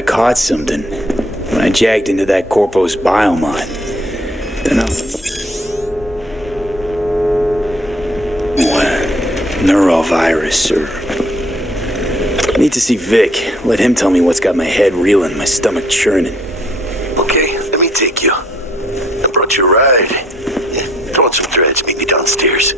kinda caught something when I jacked into that Corpos biomod. Dunno. Neurovirus, or... Need to see Vic. Let him tell me what's got my head reeling, my stomach churning. Okay, let me take you. I brought you a ride. Yeah, throw on some threads, meet me downstairs.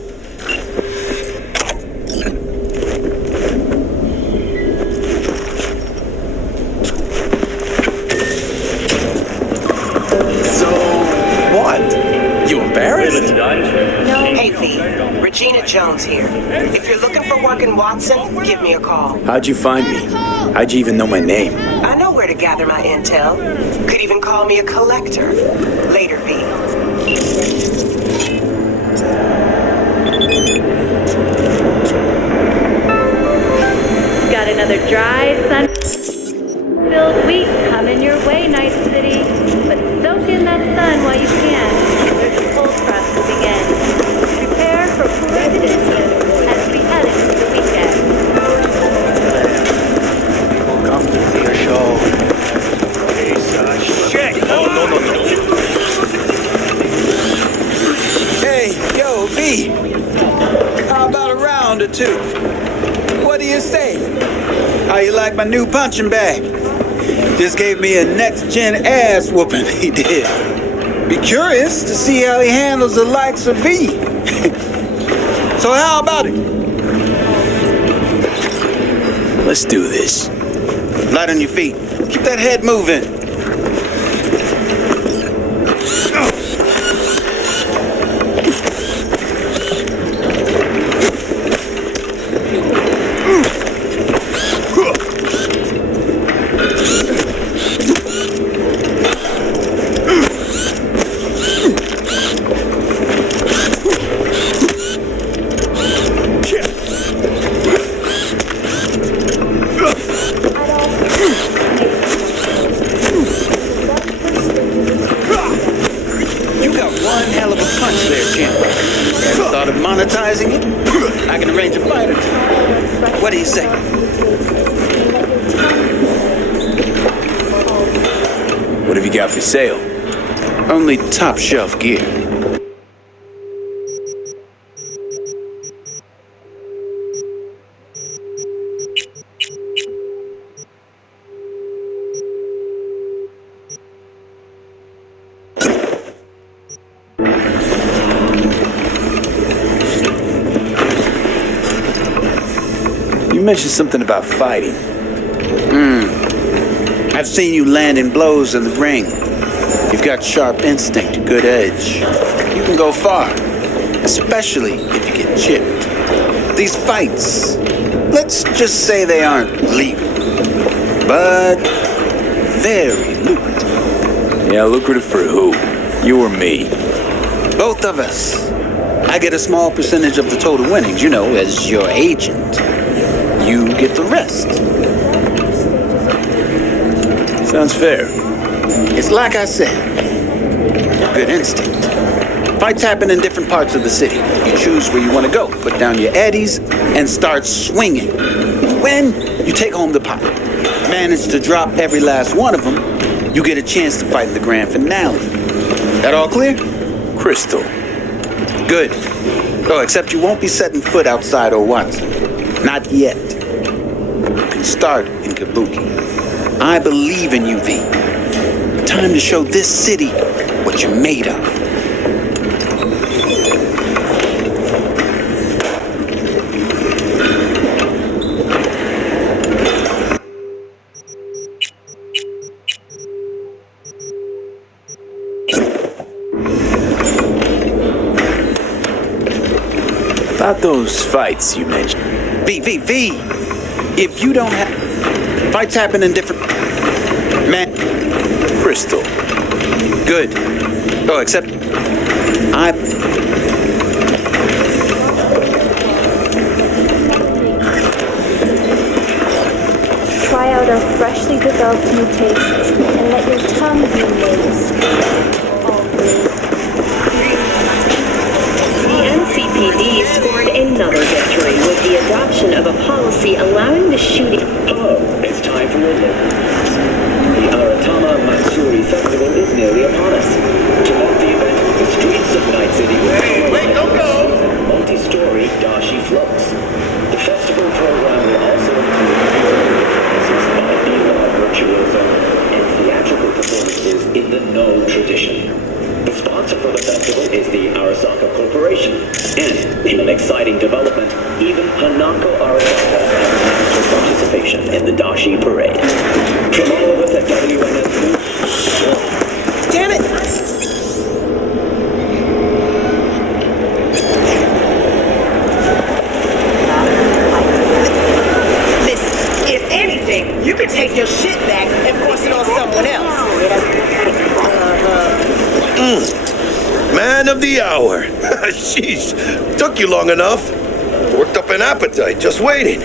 Hey, V. Regina Jones here. If you're looking for work in Watson, give me a call. How'd you find me? How'd you even know my name? I know where to gather my intel. Could even call me a collector. Later, V. Got another dry, sun-filled week coming your way, Night City. But soak in that sun while you can. There's a cold front moving in. Prepare for cooler conditions as we head into the weekend. Come to see a show. Shit! Oh, no. Hey, yo, V. How about a round or two? What do you say? How you like my new punching bag? Just gave me a next-gen ass whooping, he did. Be curious to see how he handles the likes of V. So how about it? Let's do this. Light on your feet. Keep that head moving. Monetizing it? I can arrange a fight or two. What do you say? What have you got for sale? Only top shelf gear. You mentioned something about fighting. I've seen you landing blows in the ring. You've got sharp instinct, good edge. You can go far, especially if you get chipped. These fights, let's just say they aren't legal, but very lucrative. Yeah, lucrative for who? You or me? Both of us. I get a small percentage of the total winnings, you know, as your agent. You get the rest. Sounds fair. It's like I said, good instinct. Fights happen in different parts of the city. You choose where you want to go, put down your eddies, and start swinging. When you take home the pot, manage to drop every last one of them, you get a chance to fight in the grand finale. That all clear? Crystal. Good. Oh, except you won't be setting foot outside or Watson. Not yet. You can start in Kabuki. I believe in you, V. Time to show this city what you're made of. About those fights you mentioned. V. If you don't have... Fights happen in different... Man... Crystal. Good. Oh, except... Try out our freshly developed new tastes and let your tongue be amazed. The NCPD scored another victory with the adoption of a policy allowing the shooting. Hello, it's time for your local. and force it on someone else. Man of the hour. Jeez, took you long enough. Worked up an appetite, just waiting.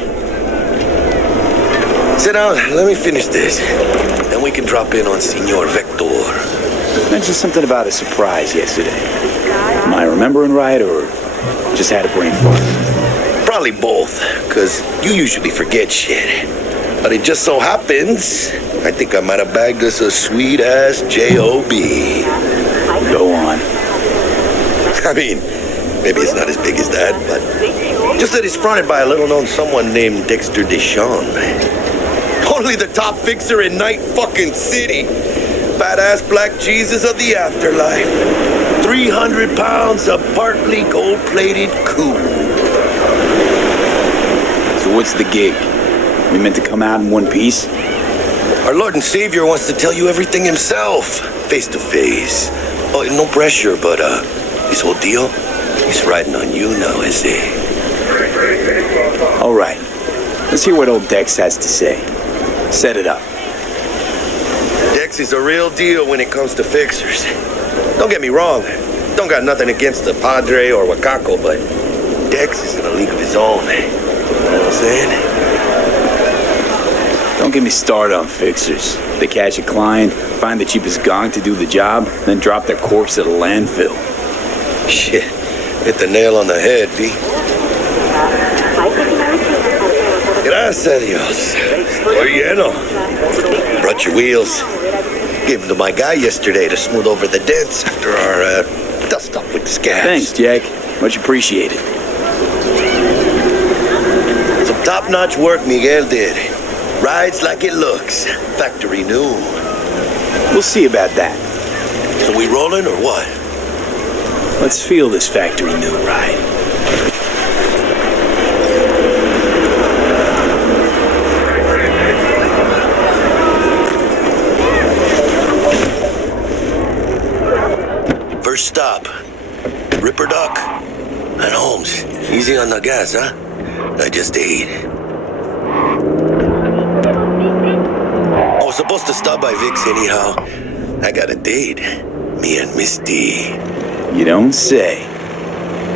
Sit down, let me finish this. Then we can drop in on Senor Vector. Mentioned something about a surprise yesterday. Am I remembering right, or just had a brain fart? Probably both, because you usually forget shit. But it just so happens, I think I might have bagged us a sweet-ass J.O.B. Go on. I mean, maybe it's not as big as that, but just that it's fronted by a little-known someone named Dexter Deshawn. Only the top fixer in Night fucking City. Fat-ass black Jesus of the afterlife. 300 pounds of partly gold-plated cool. So what's the gig? We meant to come out in one piece? Our Lord and Savior wants to tell you everything himself, face to face. Oh, no pressure, but his whole deal, he's riding on you now, is he? All right. Let's hear what old Dex has to say. Set it up. Dex is a real deal when it comes to fixers. Don't get me wrong. Don't got nothing against the Padre or Wakako, but Dex is in a league of his own. You know what I'm saying? Don't get me started on fixers. They catch a client, find the cheapest gong to do the job, then drop their corpse at a landfill. Shit. Hit the nail on the head, V. Gracias a Dios. Estoy lleno. Brought your wheels. Gave them to my guy yesterday to smooth over the dents after our dust-up with the scabs. Thanks, Jack. Much appreciated. Some top-notch work Miguel did. Rides like it looks. Factory new. We'll see about that. So we rolling or what? Let's feel this factory new ride. First stop. Ripper Duck and Holmes. Easy on the gas, huh? I just ate. I was supposed to stop by Vic's anyhow. I got a date. Me and Misty. You don't say.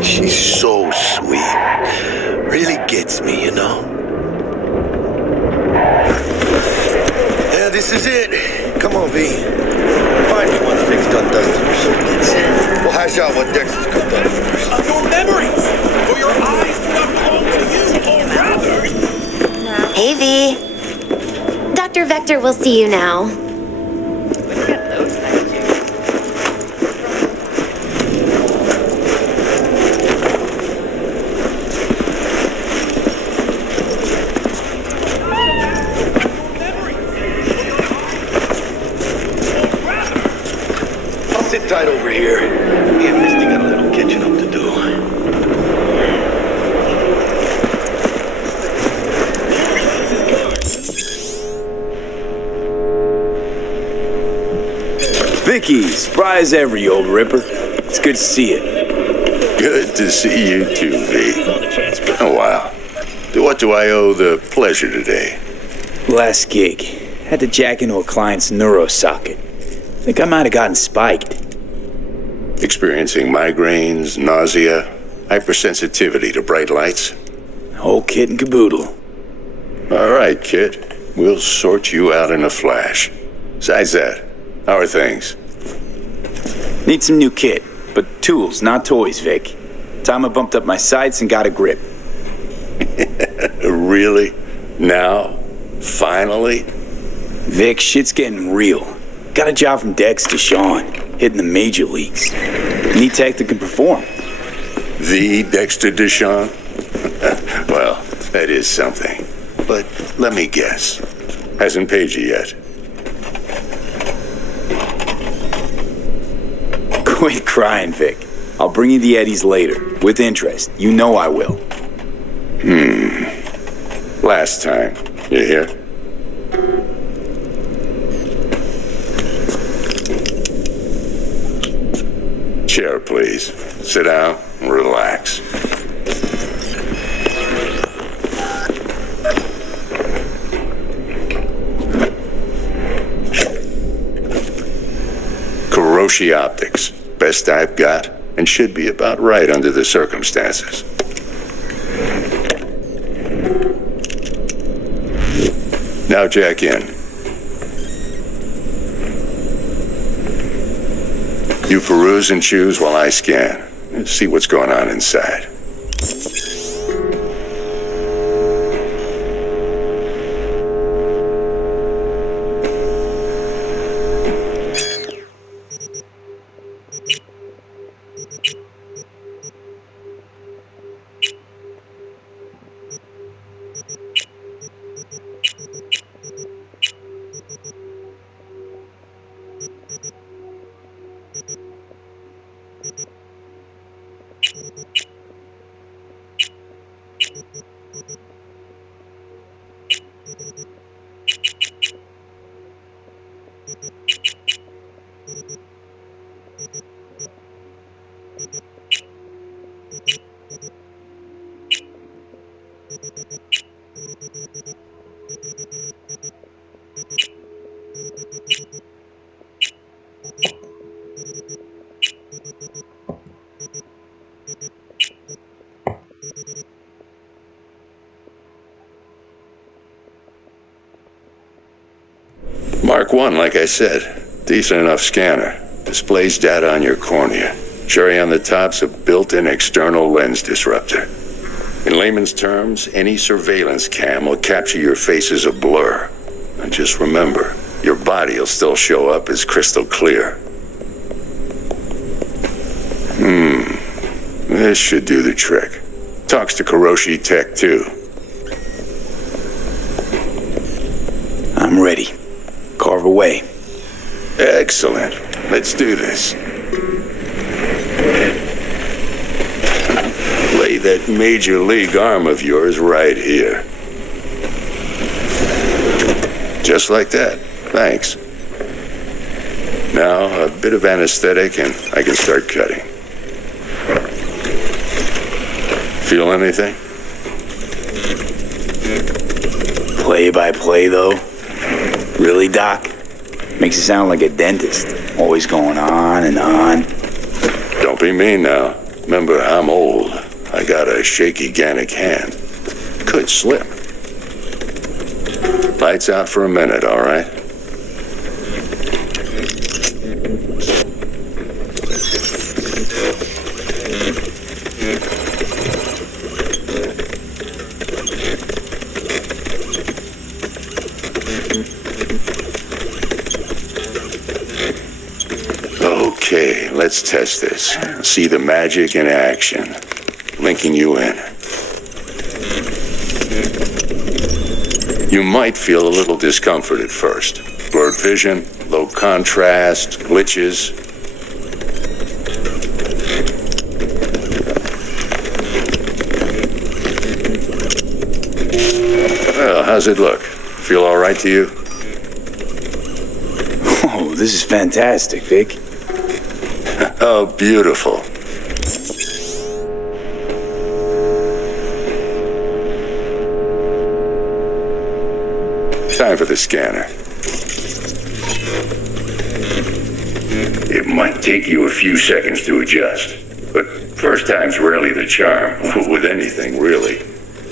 She's so sweet. Really gets me, you know? Yeah, this is it. Come on, V. Find me one of Vic's gun-dusted circuits. We'll hash out what Dex has cooked up first. Your memories! For your eyes do not belong to you, or rather... Hey, V. Dr. Vector will see you now. I'll sit tight over here. Me and Misty got a little catching up to do. Vicky, surprise every old ripper. It's good to see you. Good to see you too, V. Oh, wow. To what do I owe the pleasure today? Last gig. Had to jack into a client's neuro socket. Think I might have gotten spiked. Experiencing migraines, nausea, hypersensitivity to bright lights? Whole kit and caboodle. All right, kid. We'll sort you out in a flash. Besides that, how are things? Need some new kit, but tools, not toys, Vic. Time I bumped up my sights and got a grip. Really? Now? Finally? Vic, shit's getting real. Got a job from Dex to Sean, hitting the major leagues. Need tech that can perform. The Dexter Deshawn? Well, that is something. But let me guess. Hasn't paid you yet. Quit crying, Vic. I'll bring you the Eddies later, with interest. You know I will. Last time. You hear? Chair, please. Sit down and relax. Kiroshi optics. Best I've got, and should be about right under the circumstances. Now jack in. You peruse and choose while I scan. Let's see what's going on inside. Mark 1, like I said. Decent enough scanner. Displays data on your cornea. Cherry on the top's a built-in external lens disruptor. In layman's terms, any surveillance cam will capture your face as a blur. And just remember, your body will still show up as crystal clear. This should do the trick. Talks to Kiroshi Tech, too. I'm ready. Carve away. Excellent. Let's do this. Lay that major league arm of yours right here. Just like that. Thanks. Now, a bit of anesthetic and I can start cutting. Feel anything? Play by play, though? Really, Doc? Makes it sound like a dentist. Always going on and on. Don't be mean now. Remember, I'm old. I got a shaky Gannic hand. Could slip. Lights out for a minute, all right? Okay, let's test this. See the magic in action. Linking you in. You might feel a little discomfort at first. Blurred vision, low contrast, glitches. Well, how's it look? Feel all right to you? Oh, this is fantastic, Vic. Oh, beautiful. Time for the scanner. It might take you a few seconds to adjust, but first time's rarely the charm, with anything, really.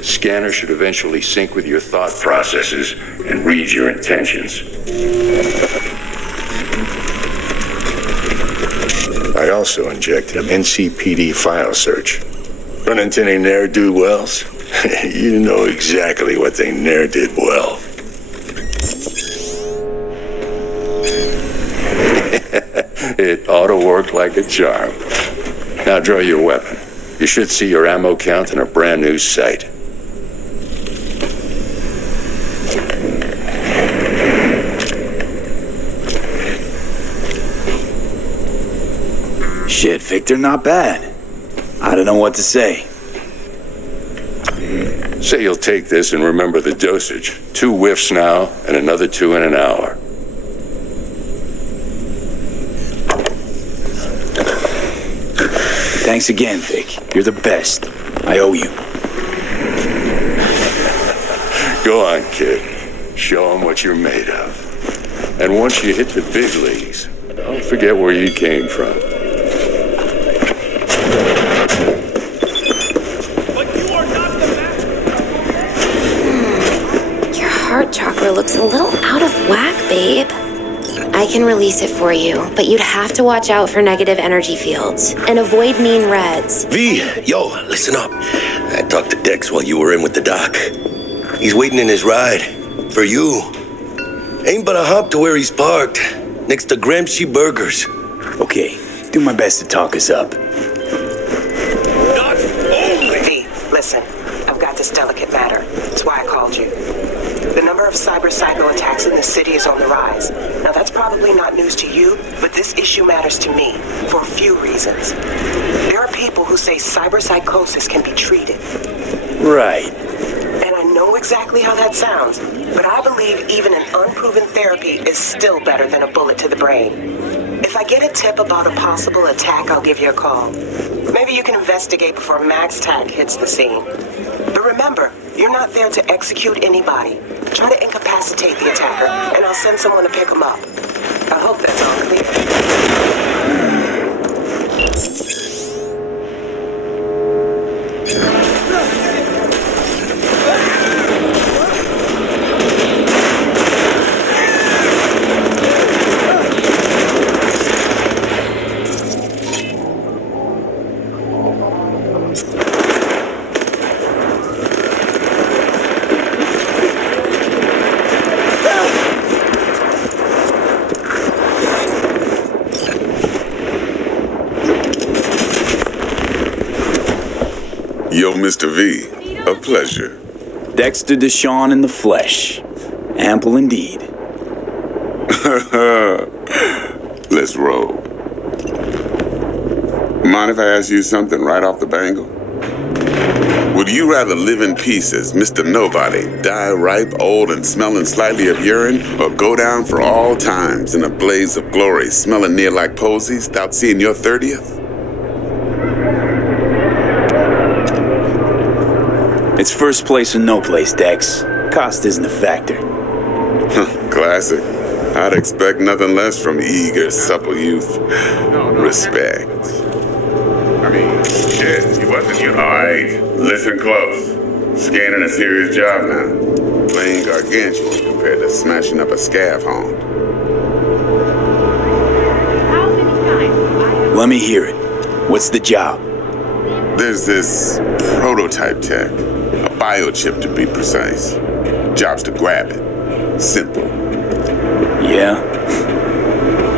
Scanner should eventually sync with your thought processes and read your intentions. I also injected an NCPD file search. Run into any ne'er-do-wells? You know exactly what they ne'er did well. It ought to work like a charm. Now draw your weapon. You should see your ammo count in a brand new sight. Shit, Victor, not bad. I don't know what to say. Say you'll take this and remember the dosage. 2 whiffs now, and another 2 in an hour. Thanks again, Vic. You're the best. I owe you. Go on, kid. Show them what you're made of. And once you hit the big leagues, Don't forget where you came from. But you are not the master. Your heart chakra looks a little out of whack, babe. I can release it for you, but you'd have to watch out for negative energy fields and avoid mean reds. V, yo, listen up. I talked to Dex while you were in with the doc. He's waiting in his ride. For you. Ain't but a hop to where he's parked. Next to Gramsci Burgers. Okay, do my best to talk us up. Not only. V, listen. I've got this delicate matter. That's why I called you. The number of cyber-psycho attacks in the city is on the rise. Now, that's probably not news to you, but this issue matters to me for a few reasons. There are people who say cyberpsychosis can be treated. Right. And I know exactly how that sounds, but I believe even an unproven therapy is still better than a bullet to the brain. If I get a tip about a possible attack, I'll give you a call. Maybe you can investigate before Max Tack hits the scene. But remember, you're not there to execute anybody. Try to incapacitate the attacker, and I'll send someone to pick him up. I hope that's all clear. Yo, Mr. V, a pleasure. Dexter Deshawn in the flesh. Ample indeed. Let's roll. Mind if I ask you something right off the bangle? Would you rather live in peace as Mr. Nobody, die ripe, old, and smelling slightly of urine, or go down for all times in a blaze of glory, smelling near like posies, without seeing your 30th? It's first place or no place, Dex. Cost isn't a factor. Classic. I'd expect nothing less from eager, supple youth. Respect. I mean, shit, he wasn't you. Alright, listen close. Scanning a serious job now. Playing gargantuan compared to smashing up a scav home. Let me hear it. What's the job? There's this prototype tech. A biochip, to be precise. Job's to grab it. Simple. Yeah?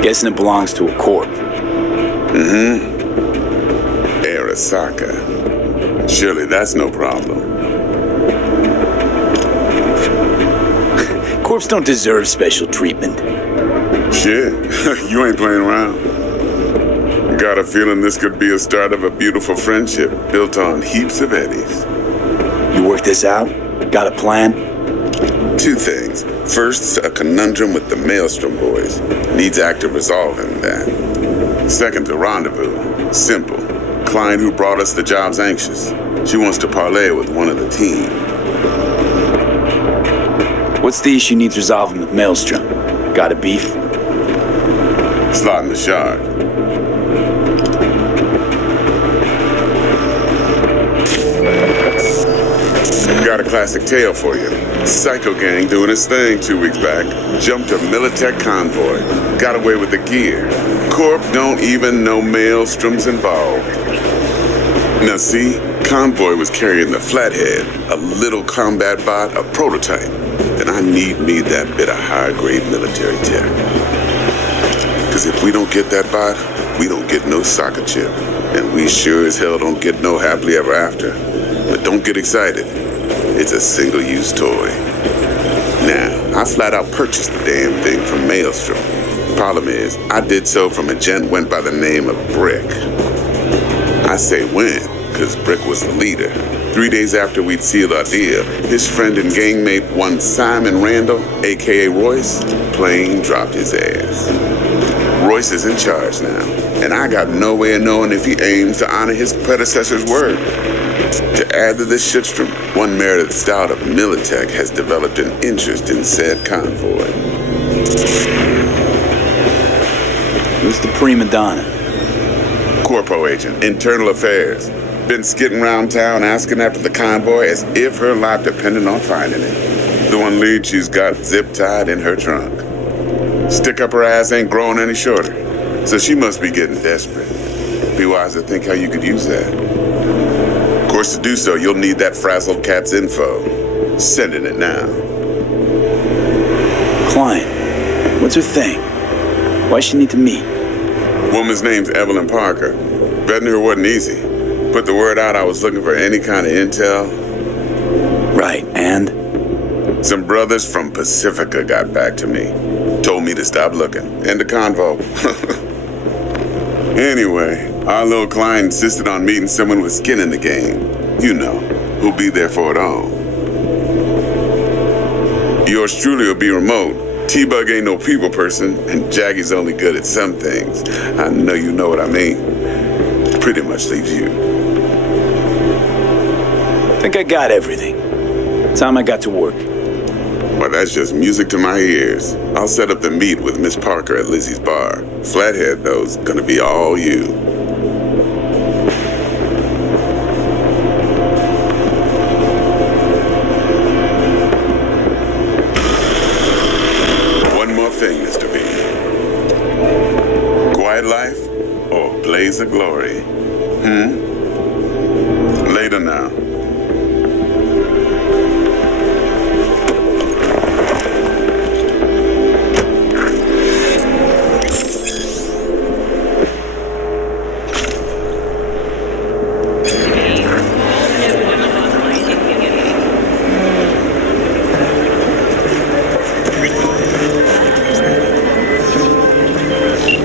Guessing it belongs to a corp. Mm-hmm. Arasaka. Surely that's no problem. Corps don't deserve special treatment. Shit, you ain't playing around. Got a feeling this could be a start of a beautiful friendship built on heaps of eddies. You work this out? Got a plan? Two things. First, a conundrum with the Maelstrom boys. Needs active resolving that. Second, a rendezvous. Simple. Client who brought us the job's anxious. She wants to parlay with one of the team. What's the issue needs resolving with Maelstrom? Got a beef? Slot in the shard. Got a classic tale for you. Psycho gang doing his thing 2 weeks back. Jumped a Militech convoy. Got away with the gear. Corp don't even know Maelstrom's involved. Now see, convoy was carrying the Flathead, a little combat bot, a prototype. And I need me that bit of high-grade military tech. Cause if we don't get that bot, we don't get no soccer chip. And we sure as hell don't get no happily ever after. But don't get excited. It's a single-use toy. Now, I flat out purchased the damn thing from Maelstrom. Problem is, I did so from a gent went by the name of Brick. I say when, because Brick was the leader. 3 days after we'd sealed our deal, his friend and gangmate, one Simon Randall, a.k.a. Royce, plain dropped his ass. Royce is in charge now, and I got no way of knowing if he aims to honor his predecessor's word. To add to this shitstrom, one merited stout of Militech has developed an interest in said convoy. Who's the prima donna? Corpo agent, internal affairs. Been skidding around town asking after the convoy as if her life depended on finding it. The one lead she's got zip-tied in her trunk. Stick up her ass ain't growing any shorter, so she must be getting desperate. Be wise to think how you could use that. Of course, to do so, you'll need that frazzled cat's info. Sending it now. Client, what's her thing? Why she need to meet? Woman's name's Evelyn Parker. Betting her wasn't easy. Put the word out I was looking for any kind of intel. Right, and? Some brothers from Pacifica got back to me. Told me to stop looking. End the convo. Anyway, our little client insisted on meeting someone with skin in the game. You know, who'll be there for it all. Yours truly will be remote. T-Bug ain't no people person, and Jackie's only good at some things. I know you know what I mean. Pretty much leaves you. Think I got everything. Time I got to work. Well, that's just music to my ears. I'll set up the meet with Miss Parker at Lizzie's bar. Flathead, though's gonna be all you. One more thing, Mr. V. Quiet life or blaze of glory? Later now.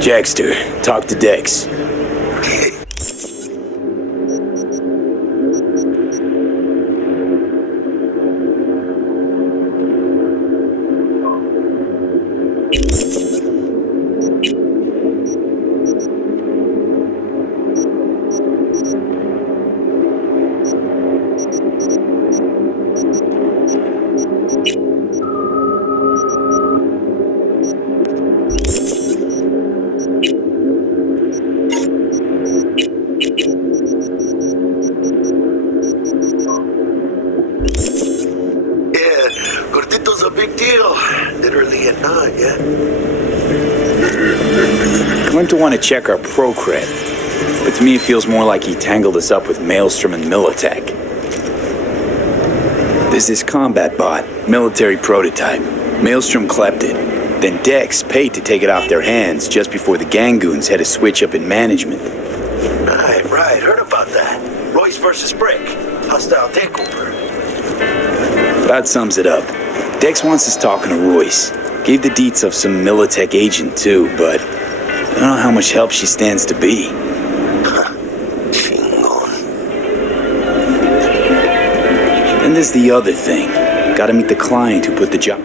Jackster, talk to Dex. Claimed to want to check our pro cred, but to me it feels more like he tangled us up with Maelstrom and Militech. There's this combat bot, military prototype. Maelstrom clept it. Then Dex paid to take it off their hands just before the Gangoons had a switch up in management. Right, heard about that. Royce versus Brick. Hostile takeover. That sums it up. Dex wants us talking to Royce. Gave the deets of some Militech agent too, but I don't know how much help she stands to be. Then there's the other thing. Gotta meet the client who put the job.